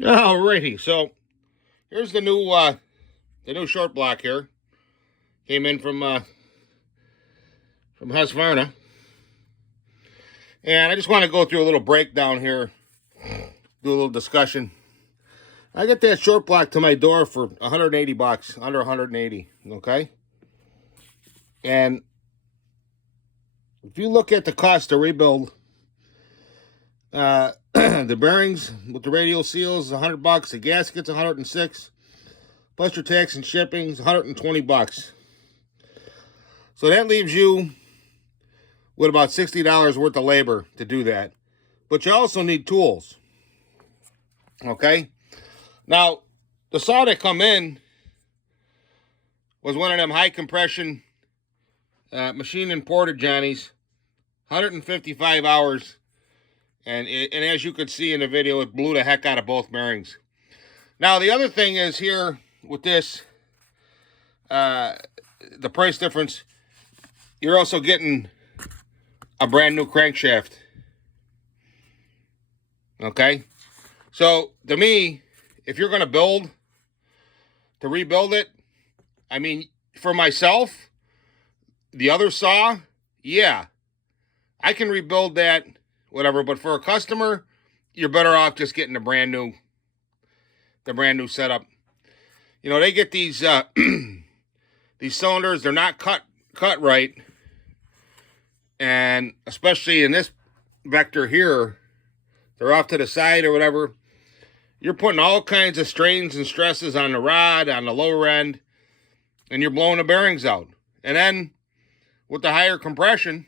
Alrighty, so here's the new short block here. Came in from Husqvarna, and I just want to go through a little breakdown here, do a little discussion. I get that short block to my door for 180 bucks, under 180. Okay, and if you look at the cost to rebuild, the bearings with the radial seals is 100 bucks. The gasket's 106. Plus your tax and shipping is 120 bucks. So that leaves you with about $60 worth of labor to do that. But you also need tools. Okay? Now, the saw that come in was one of them high compression machine imported Johnnies. 155 hours. And as you could see in the video, it blew the heck out of both bearings. Now, the other thing is here with this, the price difference, you're also getting a brand new crankshaft. Okay? So, to me, if you're going to rebuild it, I mean, for myself, the other saw, yeah, I can rebuild that, whatever, but for a customer, you're better off just getting the brand new setup. You know, they get these these cylinders, they're not cut right, and especially in this vector here, they're off to the side or whatever. You're putting all kinds of strains and stresses on the rod, on the lower end, and you're blowing the bearings out. And then with the higher compression,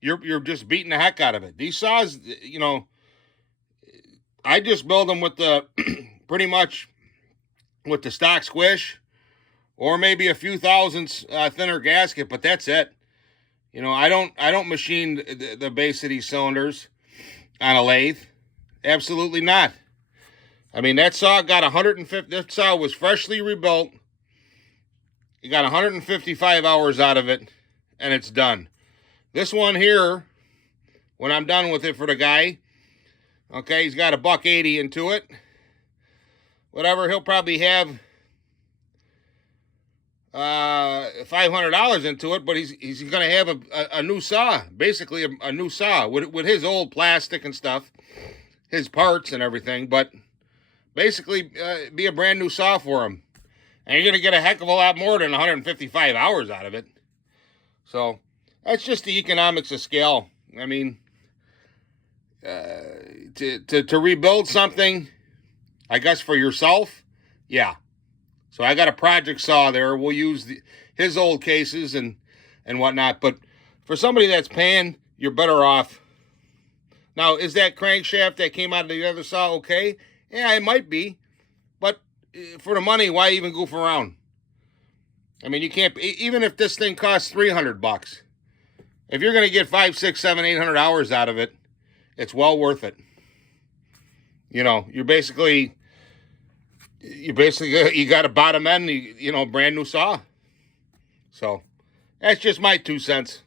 you're just beating the heck out of it. These saws, you know, I just build them with the pretty much with the stock squish, or maybe a few thousandths thinner gasket, but that's it. You know, I don't machine the base of these cylinders on a lathe. Absolutely not. I mean, that saw got 150. That saw was freshly rebuilt. You got 155 hours out of it, and it's done. This one here, when I'm done with it for the guy, okay, he's got $180 into it. Whatever, he'll probably have $500 into it, but he's going to have a new saw, basically a new saw with his old plastic and stuff, his parts and everything, but basically be a brand new saw for him. And you're going to get a heck of a lot more than 155 hours out of it. So that's just the economics of scale. I mean, to rebuild something, I guess for yourself, yeah. So I got a project saw there. We'll use his old cases and whatnot. But for somebody that's paying, you're better off. Now, is that crankshaft that came out of the other saw okay? Yeah, it might be. But for the money, why even goof around? I mean, you can't, even if this thing costs 300 bucks, if you're going to get 5, 6, 7, 800 hours out of it, it's well worth it. You know, you got a bottom end, you know, brand new saw. So that's just my 2 cents.